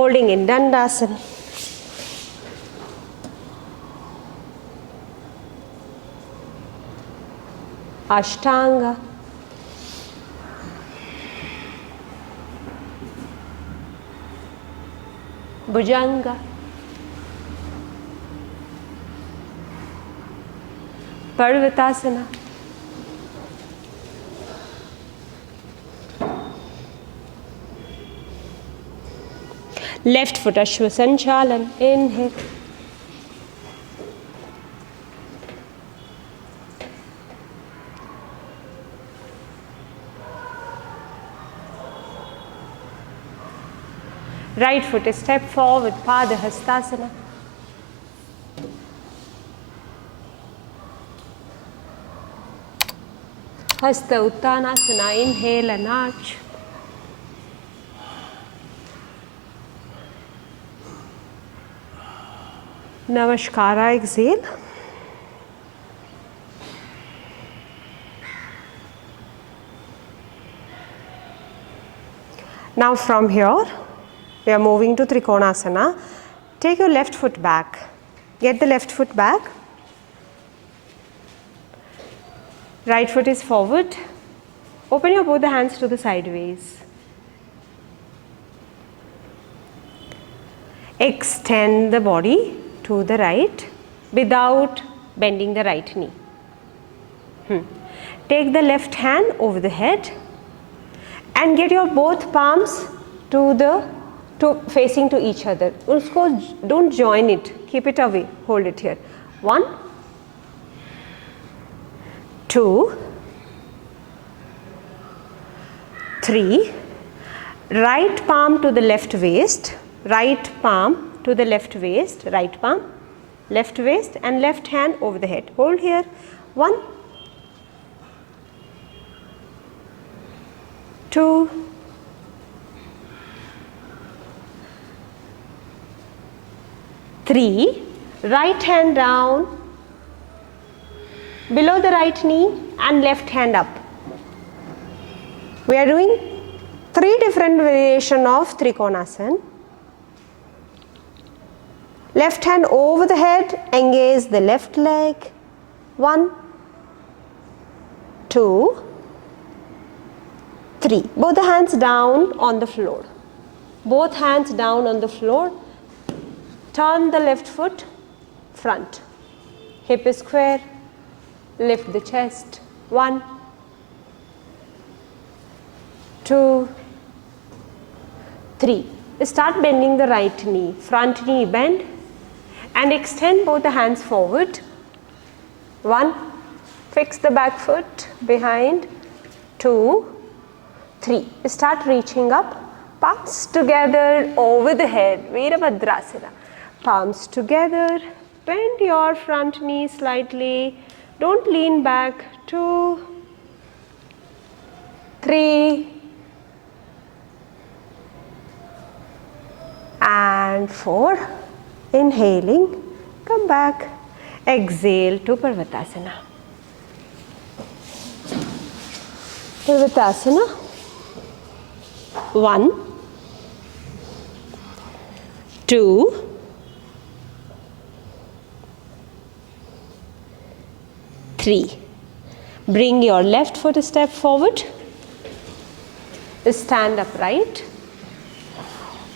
Holding in Dandasana. Ashtanga. Bhujanga. Parvatasana. Left foot Ashwasanchalan. Inhale. Right foot is step forward, Pada Hastasana. Hasta Uttanasana, inhale and arch. Namaskara, exhale. Now from here, we are moving to Trikonasana. Take your left foot back. Get the left foot back. Right foot is forward. Open your both the hands to the sideways. Extend the body to the right without bending the right knee. Take the left hand over the head and get your both palms facing to each other. Don't join it. Keep it away. Hold it here. 1, 2, 3. Right palm to the left waist. Right palm to the left waist. Right palm, left waist, and left hand over the head. Hold here. 1, 2, 3, right hand down below the right knee and left hand up. We are doing 3 different variations of Trikonasana. Left hand over the head, engage the left leg. 1, 2, 3. Both the hands down on the floor. Both hands down on the floor. Turn the left foot front. Hip is square. Lift the chest. 1, 2, 3. Start bending the right knee. Front knee bend and extend both the hands forward. 1. Fix the back foot behind. 2, 3. Start reaching up. Palms together over the head. Virabhadrasana. Palms together. Bend your front knee slightly. Don't lean back. 2, 3, and 4. Inhaling. Come back. Exhale to Parvatasana. Parvatasana. 1, 2, 3. Bring your left foot a step forward. Stand upright.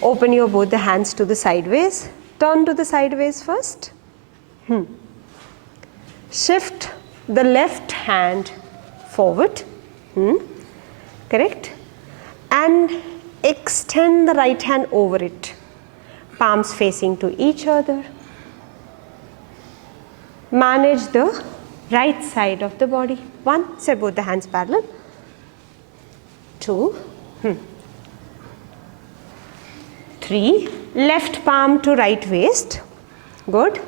Open your both the hands to the sideways. Turn to the sideways first. Shift the left hand forward. Correct? And extend the right hand over it. Palms facing to each other. Manage the right side of the body. 1, set both the hands parallel. 2, 3, left palm to right waist. Good.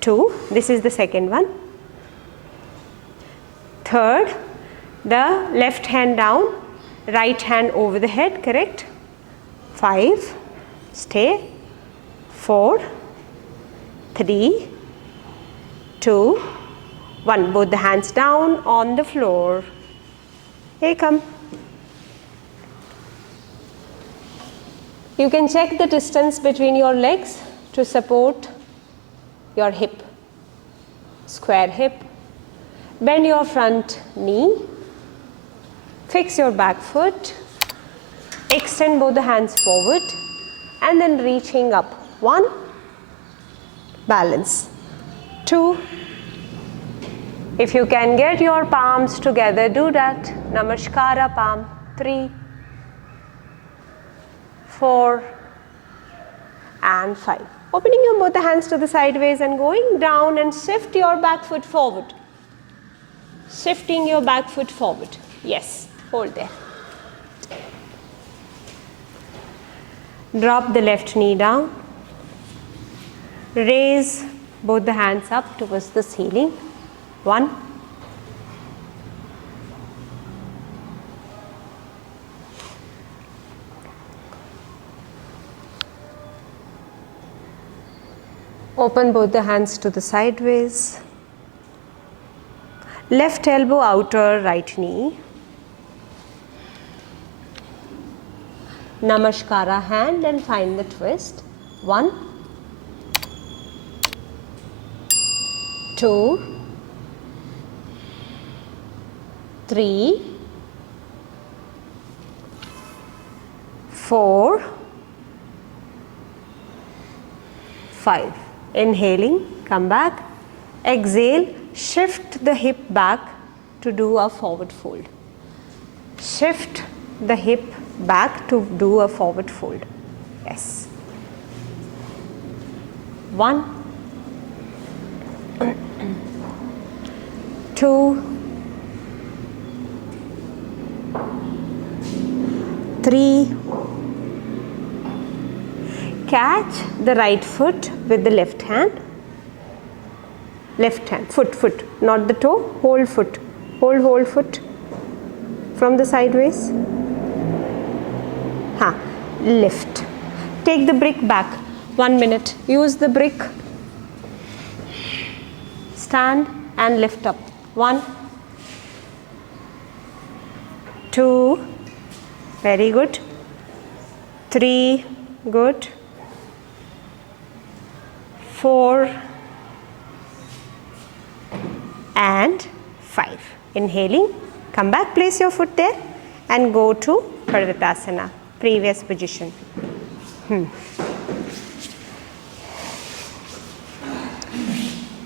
2, this is the second one. Third, the left hand down, right hand over the head, correct? 5, stay. 4, 3, 2, 1. Both the hands down on the floor. Here come. You can check the distance between your legs to support your hip. Square hip. Bend your front knee. Fix your back foot. Extend both the hands forward and then reaching up. 1, balance. 2, if you can get your palms together, do that. Namaskara palm. 3, 4 and 5. Opening your both the hands to the sideways and going down and shift your back foot forward. Shifting your back foot forward. Yes, hold there. Drop the left knee down. Raise both the hands up towards the ceiling. 1. Open both the hands to the sideways. Left elbow outer right knee. Namaskara hand and find the twist. 1, 2, 3, 4, 5. Inhaling, come back. Exhale, shift the hip back to do a forward fold. Shift the hip back to do a forward fold. Yes. 1, 2, 3. Catch the right foot with the left hand. Left hand, foot, not the toe, whole foot. Whole foot from the sideways. Lift. Take the brick back. 1 minute. Use the brick. Stand and lift up. 1, 2, very good. 3, good. 4 and 5. Inhaling, come back, place your foot there and go to Parvatasana, previous position.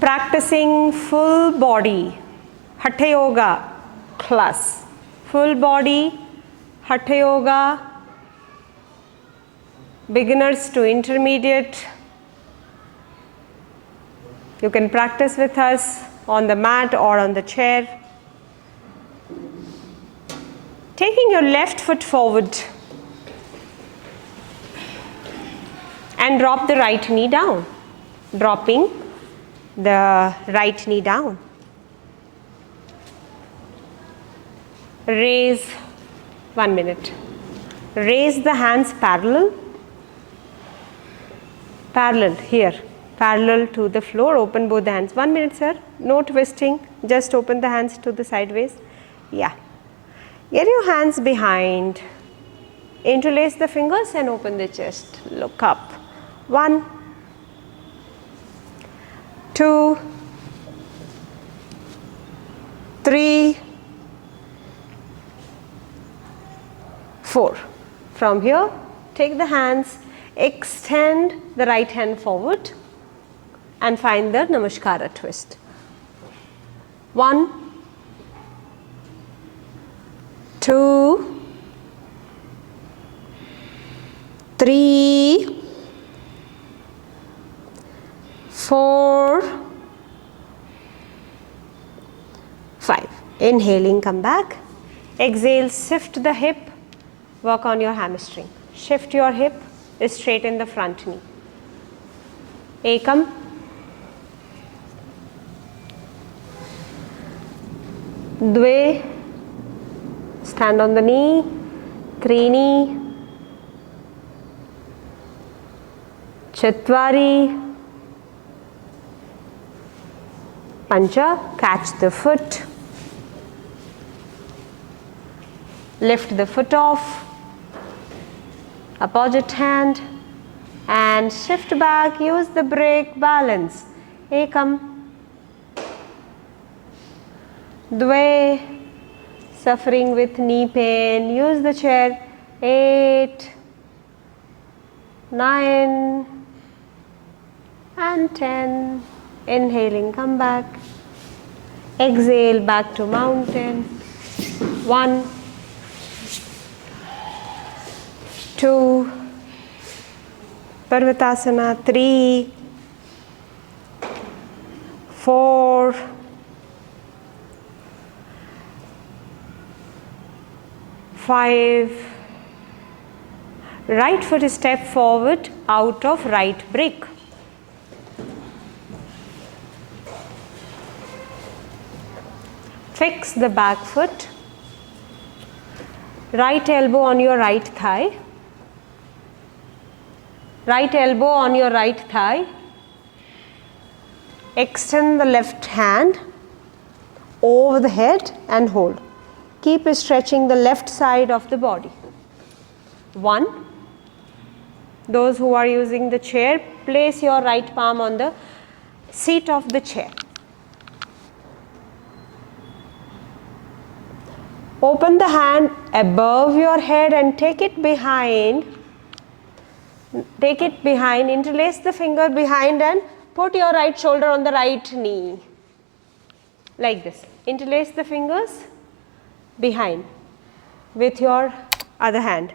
Practicing full body Hatha Yoga class. Full body Hatha Yoga, beginners to intermediate. You can practice with us on the mat or on the chair. Taking your left foot forward and drop the right knee down. Dropping the right knee down. Raise, 1 minute. Raise the hands parallel. Parallel here. Parallel to the floor, open both the hands. 1 minute, sir. No twisting, just open the hands to the sideways. Yeah. Get your hands behind. Interlace the fingers and open the chest. Look up. 1, 2, 3, 4. From here, take the hands, extend the right hand forward and find the Namaskara twist. 1, 2, 3, 4, 5. Inhaling, come back. Exhale, shift the hip, work on your hamstring. Shift your hip, straighten the front knee. Ekam. Dve, stand on the knee. Trini, Chatvari, Pancha, catch the foot, lift the foot off, opposite hand and shift back, use the break, balance. Ekam, dve, suffering with knee pain, use the chair. 8, 9 and 10. Inhaling, come back. Exhale, back to mountain. 1, 2, Parvatasana. 3, 4, 5. Right foot step forward out of right brick. Fix the back foot. Right elbow on your right thigh. Right elbow on your right thigh. Extend the left hand over the head and hold. Keep stretching the left side of the body. 1. Those who are using the chair, place your right palm on the seat of the chair. Open the hand above your head and take it behind. Take it behind, interlace the finger behind and put your right shoulder on the right knee. Like this. Interlace the fingers behind with your other hand.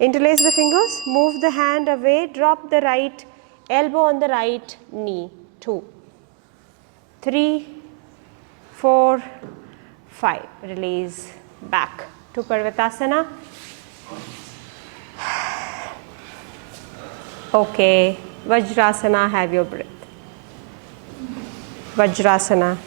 Interlace the fingers, move the hand away, drop the right elbow on the right knee. 2, 3, 4, 5. Release back to Parvatasana. Okay, Vajrasana, have your breath. Vajrasana.